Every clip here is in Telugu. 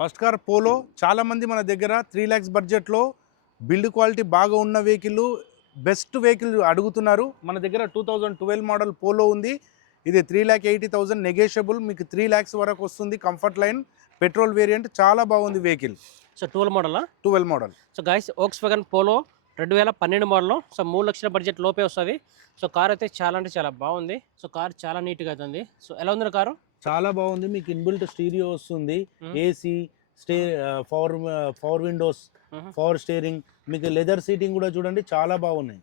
First car polo. చాలామంది మన దగ్గర 3 lakhs బడ్జెట్లో బిల్డ్ క్వాలిటీ బాగా ఉన్న వెహికల్, బెస్ట్ వెహికల్ అడుగుతున్నారు. మన దగ్గర 2012 మోడల్ పోలో ఉంది. ఇది 3,80,000 నెగోషియబుల్, మీకు 3 lakhs వరకు వస్తుంది. కంఫర్ట్ లైన్ పెట్రోల్ వేరియంట్, చాలా బాగుంది vehicle. So 12 మోడలా? 12 model. So guys Volkswagen polo 2012 model. So 3 లక్షల బడ్జెట్ లోపే వస్తుంది. సో కార్ అయితే చాలా అంటే చాలా బాగుంది. సో కార్ చాలా నీట్గా అవుతుంది. సో ఎలా ఉంది కారు? చాలా బాగుంది. మీకు ఇన్బిల్ట్ స్టీరియో వస్తుంది, AC, power Windows, power steering, మీకు లెదర్ సీటింగ్ కూడా చూడండి చాలా బాగున్నాయి.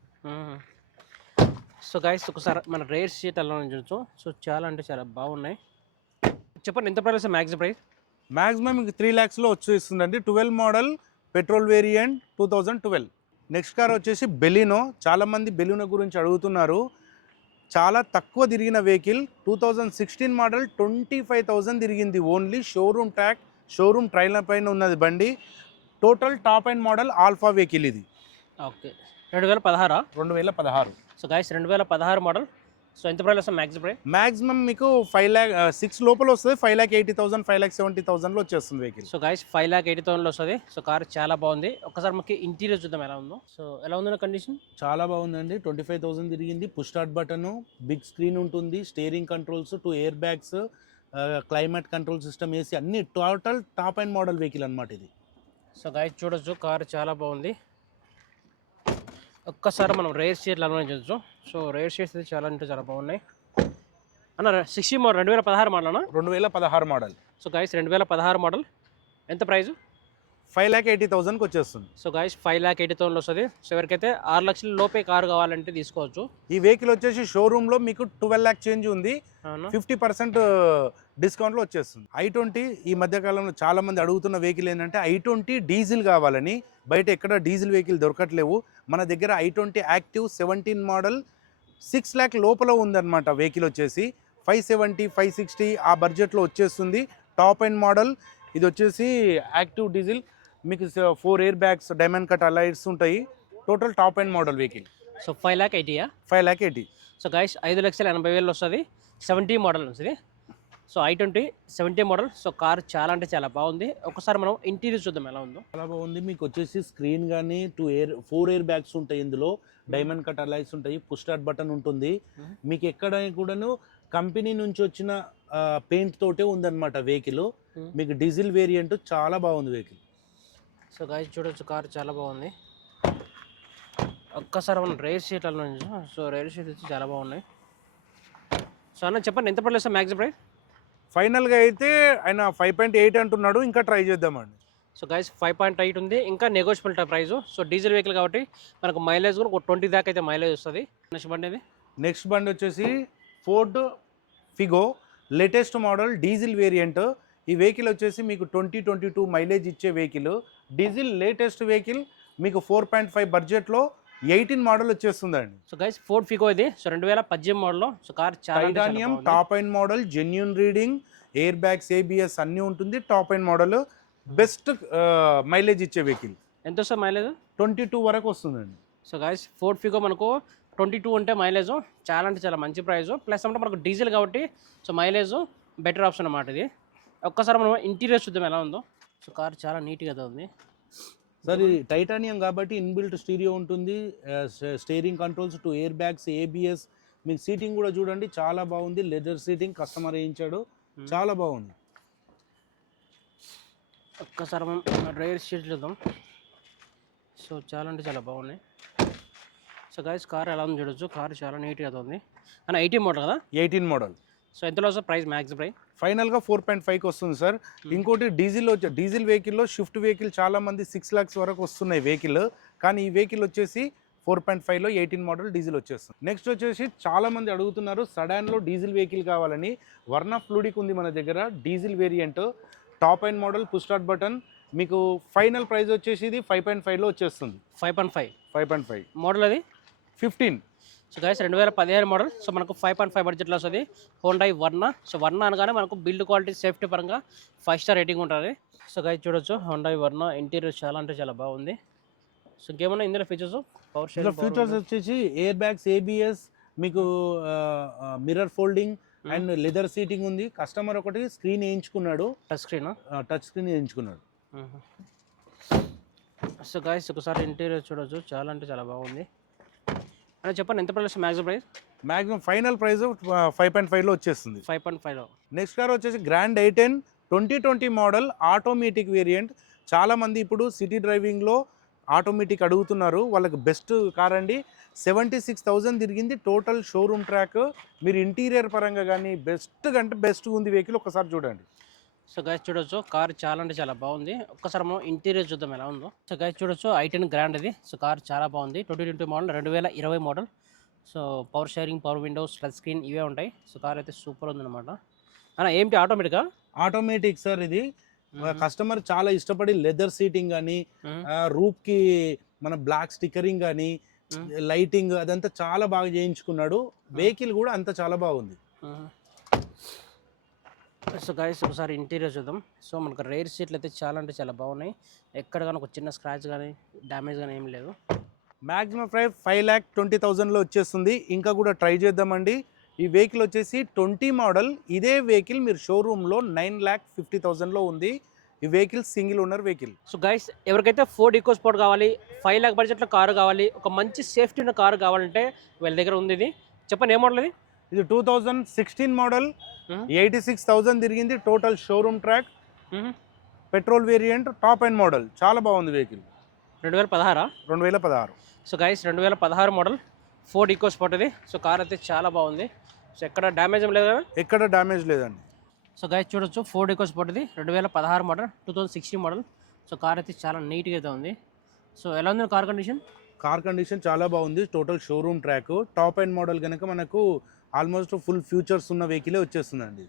సో గైస్ ఒకసారి మన రేర్ సీట్ ఎలా చూడొచ్చు. సో చాలా అంటే చాలా బాగున్నాయి. చెప్పండి ఎంత ప్రైస్ మ్యాక్సిమం ప్రైస్? మ్యాక్సిమం మీకు 3 lakhsలో వచ్చేస్తుందండి. 12 model petrol variant 2012. Next car వచ్చేసి బెలినో. చాలామంది బెలినో గురించి అడుగుతున్నారు. చాలా తక్కువ తిరిగిన వెహికల్, 2016 మోడల్, 25,000 తిరిగింది. ఓన్లీ షోరూమ్ ట్రైలర్ పైన ఉన్నది బండి. Total top and model alpha vehicle ఇది. Okay 2016? 2016. So guys 2016 model. So ఎంత ప్రైస్ వస్తుంది మ్యాక్సిమం ప్రైస్? మ్యాక్సిమం మీకు 6 లోపల వస్తుంది. 5,80,000, 5,70,000లో వచ్చేస్తుంది వెహికల్. సో గైస్ 5,80,000లో వస్తుంది. సో కార్ చాలా బాగుంది. ఒకసారి మనకి ఇంటీరియర్ చూద్దాం ఎలా ఉందో. సో ఎలా ఉందో కండిషన్? చాలా బాగుందండి. 25,000 తిరిగింది. Push start button, big screen ఉంటుంది, steering controls, 2 air bags, climate control system, AC, అన్ని total top and model vehicle అనమాట ఇది. సో గైస్ చూడొచ్చు కార్ చాలా బాగుంది. ఒక్కసారి మనం రేర్ షీట్లు అలా చూడొచ్చు. సో రేర్ షీట్స్ అయితే చాలా అంటే చాలా బాగున్నాయి అన్న. 60 మోడల్ 2016 మోడల్ అన్న? 2016 మోడల్. So guys 2016 model. ఎంత ప్రైస్? 5,80,000కి వచ్చేస్తుంది. సో గైస్ 5,80,000 వస్తుంది. సో ఎవరికైతే 6 లక్షల లోపే కారు కావాలంటే తీసుకోవచ్చు. ఈ వెహికల్ వచ్చేసి షోరూంలో మీకు 12 lakh చేంజ్ ఉంది, 50% డిస్కౌంట్లో వచ్చేస్తుంది. i20 ఈ మధ్యకాలంలో చాలా మంది అడుగుతున్న వెహికల్ ఏంటంటే i20 డీజిల్ కావాలని. బయట ఎక్కడ డీజిల్ వెహికల్ దొరకట్లేవు. మన దగ్గర i20 యాక్టివ్ 17 మోడల్ 6 lakh లోపల ఉందన్నమాట. వెహికల్ వచ్చేసి 570, 560 ఆ బడ్జెట్లో వచ్చేస్తుంది. టాప్ అండ్ మోడల్ ఇది వచ్చేసి యాక్టివ్ డీజిల్. మీకు 4 ఎయిర్ బ్యాగ్స్, డైమండ్ కట్ అలైట్స్ ఉంటాయి. Total top and model vehicle. So 5,80,000? 5,80,000. So guys 5,80,000 వస్తుంది. 70 మోడల్ వస్తుంది. So i20 70 model. So car చాలా అంటే చాలా బాగుంది. ఒకసారి మనం ఇంటీరియర్ చూద్దాం ఎలా ఉందో. చాలా బాగుంది. మీకు వచ్చేసి స్క్రీన్ కానీ 4 ఎయిర్ బ్యాగ్స్ ఉంటాయి. ఇందులో డైమండ్ కట్ అలైట్స్ ఉంటాయి, పుష్ స్టార్ట్ బటన్ ఉంటుంది. మీకు ఎక్కడ కూడాను కంపెనీ నుంచి వచ్చిన పెయింట్ తోటే ఉందన్నమాట వెహికల్. మీకు డీజిల్ వేరియంట్ చాలా బాగుంది వెహికల్. సో గైస్ చూడొచ్చు కార్ చాలా బాగుంది. ఒక్కసారి మనం రేర్ షీట్ అలా సో రేర్ షీట్ వచ్చి చాలా బాగున్నాయి. సో అన్న చెప్పండి ఎంత ప్రైస్ మ్యాక్సిమం ప్రైస్? ఫైనల్గా అయితే ఆయన 5.8 అంటున్నాడు. ఇంకా ట్రై చేద్దామండి. సో గైస్ 5.8 ఉంది, ఇంకా negotiable price. So diesel vehicle కాబట్టి మనకు మైలేజ్ కూడా 20 దాకా అయితే మైలేజ్ వస్తుంది. నెక్స్ట్ బండి వచ్చేసి Ford Figo latest model diesel variant. ఈ వెహికల్ వచ్చేసి మీకు 2022 మైలేజ్ ఇచ్చే వెహికల్. Diesel latest vehicle. మీకు 4.5 బడ్జెట్లో 18 మోడల్ వచ్చేస్తుందండి. సో గైస్ ఫోర్డ్ ఫిగో ఇది. So 2018 model. సో కార్ చాలా titanium top and model, genuine reading, air bags, ABS అన్నీ ఉంటుంది. Top and model, best mileage ఇచ్చే వెహికల్. ఎంత వస్తుంది మైలేజ్? 22 వరకు వస్తుందండి. సో గైస్ ఫోర్డ్ ఫిగో మనకు 22 అంటే మైలేజ్ చాలా అంటే చాలా మంచి ప్రైస్. ప్లస్ అంటే మనకు డీజిల్ కాబట్టి సో మైలేజ్ బెటర్ ఆప్షన్ అన్నమాట ఇది. ఒక్కసారి మనం ఇంటీరియర్ చూద్దాం ఎలా ఉందో. సో కార్ చాలా నీట్గా ఉంది. సార్ ఇది టైటానియం కాబట్టి ఇన్బిల్ట్ స్టీరియో ఉంటుంది, steering controls, 2 air bags, ABS. మీకు సీటింగ్ కూడా చూడండి చాలా బాగుంది. లెదర్ సీటింగ్ కస్టమర్ వేయించాడు, చాలా బాగుంది. ఒక్కసారి మనం రేర్ షీట్ చూద్దాం. సో చాలా అంటే చాలా బాగున్నాయి. సో గైస్ కార్ ఎలా ఉంది చూడొచ్చు. కార్ చాలా నీట్గా ఉంది అన్న. 18 మోడల్ కదా? 18 మోడల్. సో ఎంతలో సార్ ప్రైస్ మ్యాక్సిమం ప్రైస్? ఫైనల్గా 4.5కి వస్తుంది సార్. ఇంకోటి డీజిల్ వెహికల్లో షిఫ్ట్ వెహికల్ చాలా మంది 6 lakhs వరకు వస్తున్నాయి వెహికల్. కానీ ఈ వెహికల్ వచ్చేసి 4.5లో 18 మోడల్ డీజిల్ వచ్చేస్తుంది. నెక్స్ట్ వచ్చేసి చాలా మంది అడుగుతున్నారు సడాన్లో డీజిల్ వెహికల్ కావాలని. వర్నా ఫ్లూడిక్ ఉంది మన దగ్గర, diesel variant, top and model, push start button. మీకు ఫైనల్ ప్రైస్ వచ్చేసి ఇది 5.5లో వచ్చేస్తుంది. 5.5 మోడల్ అది 15. So guys 2017 model. సో మనకు 5.5 బడ్జెట్లో వస్తుంది. Honda Verna. సో వర్నా అనగానే మనకు బిల్డ్ క్వాలిటీ, సేఫ్టీ పరంగా 5 స్టార్ రేటింగ్ ఉంటుంది. సో గైస్ చూడొచ్చు హోండా వర్నా ఇంటీరియర్ చాలా అంటే చాలా బాగుంది. సో ఇంకేమన్నా ఇందులో ఫీచర్స్? ఫీచర్స్ వచ్చేసి ఎయిర్ బ్యాగ్స్, ABS, మీకు mirror folding, and leather seating ఉంది. కస్టమర్ ఒకటి స్క్రీన్ వేయించుకున్నాడు, టచ్ స్క్రీన్. టచ్ స్క్రీన్ వేయించుకున్నాడు. సో గైస్ ఒకసారి ఇంటీరియర్ చూడొచ్చు, చాలా అంటే చాలా బాగుంది. అని చెప్పండి ఎంత price maximum price? Maximum final price 5.5లో వచ్చేస్తుంది. 5.5లో. నెక్స్ట్ కార్ వచ్చేసి grand i10 2020 model automatic variant. చాలామంది ఇప్పుడు సిటీ డ్రైవింగ్లో ఆటోమేటిక్ అడుగుతున్నారు, వాళ్ళకి బెస్ట్ కార్ అండి. 76,000 తిరిగింది టోటల్ షోరూమ్ ట్రాక్. మీరు ఇంటీరియర్ పరంగా కానీ బెస్ట్ అంటే బెస్ట్గా ఉంది వెహికల్, ఒకసారి చూడండి. సో గైస్ చూడొచ్చు కార్ చాలా అంటే చాలా బాగుంది. ఒక్కసారి మనం ఇంటీరియర్ చూద్దాం ఎలా ఉందో. సో గైస్ చూడొచ్చు i10 గ్రాండ్ ఇది. సో కార్ చాలా బాగుంది. 2020 model, 2020 model. So power sharing, power Windows, touch screen ఇవే ఉంటాయి. సో కార్ అయితే సూపర్ ఉందన్నమాట. అన్న ఏంటి ఆటోమేటికా? ఆటోమేటిక్ సార్ ఇది. కస్టమర్ చాలా ఇష్టపడి లెదర్ సీటింగ్ కానీ, రూఫ్ కి మన బ్లాక్ స్టిక్కరింగ్ కానీ, లైటింగ్ అదంతా చాలా బాగా చేయించుకున్నాడు. వెహికల్ కూడా అంత చాలా బాగుంది. సో గైస్ ఒకసారి ఇంటీరియర్ చూద్దాం. సో మనకు రేర్ సీట్లు అయితే చాలా అంటే చాలా బాగున్నాయి. ఎక్కడ కానీ ఒక చిన్న స్క్రాచ్ కానీ డ్యామేజ్ కానీ ఏం లేదు. మ్యాక్సిమం ప్రైస్ 5,20,000లో వచ్చేస్తుంది. ఇంకా కూడా ట్రై చేద్దామండి. ఈ వెహికల్ వచ్చేసి 20 మోడల్. ఇదే వెహికల్ మీరు షోరూంలో 9,50,000లో ఉంది. ఈ vehicle single owner vehicle. So guys ఎవరికైతే ఫోర్డ్ ఈకో స్పోర్ట్ కావాలి, 5 lakh బడ్జెట్లో కారు కావాలి, ఒక మంచి సేఫ్టీ ఉన్న కారు కావాలంటే వీళ్ళ దగ్గర ఉంది. ఇది చెప్పండి ఏ మోడల్ ఇది? ఇది 2016 మోడల్, 86,000 తిరిగింది total showroom track, petrol variant, top and model. చాలా బాగుంది vehicle. 2016. So guys 2016 model Ford EcoSport ఇది. సో కార్ అయితే చాలా బాగుంది. సో ఎక్కడ డ్యామేజ్ ఏం లేదు కదా? ఎక్కడ డ్యామేజ్ లేదండి. సో గైస్ చూడొచ్చు ఫోర్డ్ ఈకో స్పోర్ట్ ఇది 2016 మోడల్, 2016 మోడల్. సో కార్ అయితే చాలా నీట్గా అయితే ఉంది. సో ఎలా ఉంది కార్ కండిషన్? కార్ కండిషన్ చాలా బాగుంది. Total showroom track, top and model కనుక మనకు ఆల్మోస్ట్ ఫుల్ ఫ్యూచర్స్ ఉన్న వెహికలే వచ్చేస్తుందండి.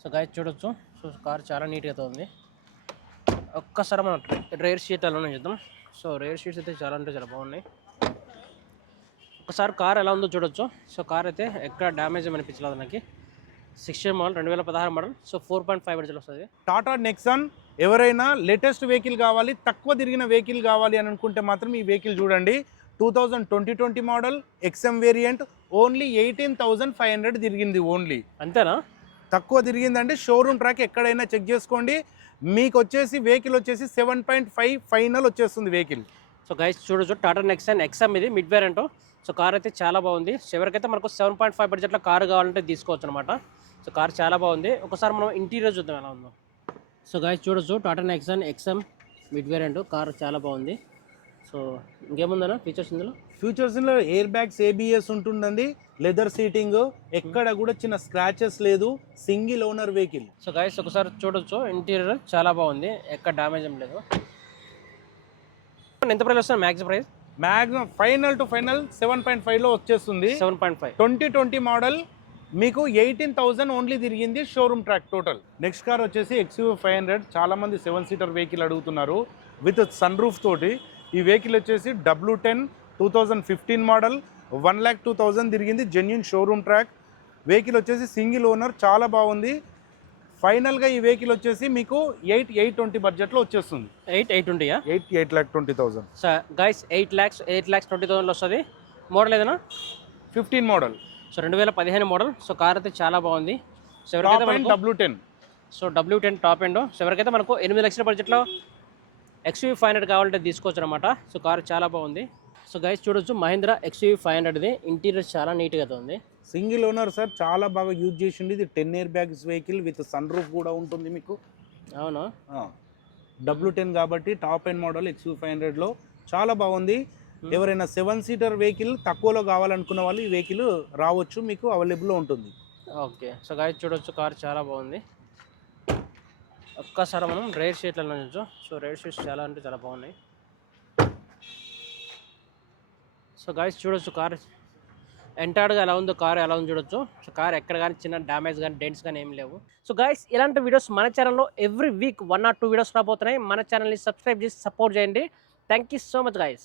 సో గైస్ చూడొచ్చు. సో కార్ చాలా నీట్గా అయితే ఉంది. ఒక్కసారి మనం రేర్ షీట్ అలానే చూద్దాం. సో రేర్ షీట్స్ అయితే చాలా అంటే చాలా బాగున్నాయి. ఒకసారి కార్ ఎలా ఉందో చూడొచ్చు. సో కార్ అయితే ఎక్కడ డ్యామేజ్ అనిపించలేదు నాకు. 16 మోడల్, 2016 మోడల్. సో 4.5 బడ్జెట్ వస్తుంది. టాటా నెక్సాన్. ఎవరైనా లేటెస్ట్ వెహికల్ కావాలి, తక్కువ తిరిగిన వెహికల్ కావాలి అని అనుకుంటే మాత్రం ఈ వెహికల్ చూడండి. 2020 మోడల్, XM వేరియంట్, ఓన్లీ 18,500 తిరిగింది. ఓన్లీ అంతేనా? తక్కువ తిరిగిందంటే షోరూమ్ ట్రాక్ ఎక్కడైనా చెక్ చేసుకోండి. మీకు వచ్చేసి వెహికల్ వచ్చేసి 7.5 ఫైనల్ వచ్చేస్తుంది వెహికల్. సో గైస్ చూడొచ్చు టాటా నెక్సాన్ XM ఇది మిడ్ వేరియంట్. సో కార్ అయితే చాలా బాగుంది. సో ఎవరికైతే మనకు 7.5 బడ్జెట్లో కారు కావాలంటే తీసుకోవచ్చు అనమాట. సో కార్ చాలా బాగుంది. ఒకసారి మనం ఇంటీరియర్ చూద్దాం ఎలా ఉందో. సో గైస్ చూడొచ్చు Tata Nexon XM mid variant. Car చాలా బాగుంది. సో ఇంకేముందన్నా ఫీచర్స్ ఇందులో? ఫ్యూచర్స్లో ఎయిర్ బ్యాగ్స్, ABS ఉంటుందండి, లెదర్ సీటింగ్, ఎక్కడ కూడా చిన్న స్క్రాచెస్ లేదు, single owner vehicle. So guys ఒకసారి చూడొచ్చు ఇంటీరియర్ చాలా బాగుంది, ఎక్కడ డ్యామేజ్ ఏం లేదు. ఎంత ప్రైస్ వస్తుంది max price? Maximum final to final 7.5లో వచ్చేస్తుంది. 7.5 2020 మోడల్ మీకు 18,000 ఓన్లీ తిరిగింది showroom track total. Next car వచ్చేసి XUV 500. చాలా మంది 7 సీటర్ వెహికల్ అడుగుతున్నారు విత్ సన్ రూఫ్ తోటి. ఈ వెహికల్ వచ్చేసి W10 2015 మోడల్, 1,02,000 తిరిగింది, జెన్యూన్ షోరూమ్ ట్రాక్. వెహికల్ వచ్చేసి సింగిల్ ఓనర్, చాలా బాగుంది. ఫైనల్గా ఈ వెహికల్ వచ్చేసి మీకు 8,20,000 బడ్జెట్లో వచ్చేస్తుంది. 8,20,000? 8,20,000. సో గైస్ 8,20,000 వస్తుంది. మోడల్ ఏదైనా? 15 model. So 2015 model. So car అయితే చాలా బాగుంది. సో ఎవరికైతే మనకు W10. So W10 top end. So ఎవరికైతే మనకు 8 లక్షల బడ్జెట్లో XUV 500 కావాలంటే తీసుకోవచ్చు అనమాట. సో కార్ చాలా బాగుంది. సో గైస్ చూడొచ్చు మహీంద్రా XUV 500ది ఇంటీరియర్ చాలా నీట్గా ఉంది. సింగిల్ ఓనర్ సార్, చాలా బాగా యూజ్ చేసింది. ఇది 10 airbags vehicle with sunroof కూడా ఉంటుంది మీకు. అవునా? W10 కాబట్టి టాప్ ఎండ్ మోడల్ XUV 500లో చాలా బాగుంది. ఎవరైనా 7 సీటర్ వెహికల్ తక్కువలో కావాలనుకున్న వాళ్ళు ఈ వెహికల్ రావచ్చు, మీకు అవైలబుల్లో ఉంటుంది. ఓకే. సో గైస్ చూడొచ్చు కార్ చాలా బాగుంది. ఒక్కసారి మనం రేర్ షీట్లలో చూడొచ్చు. సో రేర్ షీట్స్ చాలా అంటే చాలా బాగున్నాయి. సో గైస్ చూడొచ్చు కార్ ఎంటైర్డ్గా ఎలా ఉందో, కార్ ఎలా ఉందో చూడొచ్చు. సో కార్ ఎక్కడ కానీ చిన్న డ్యామేజ్ కానీ డెంట్స్ కానీ ఏం లేవు. సో గైస్ ఇలాంటి వీడియోస్ మన ఛానల్లో ఎవ్రీ వీక్ 1 or 2 వీడియోస్ రాబోతున్నాయి. మన ఛానల్ని సబ్స్క్రైబ్ చేసి సపోర్ట్ చేయండి. Thank you so much guys.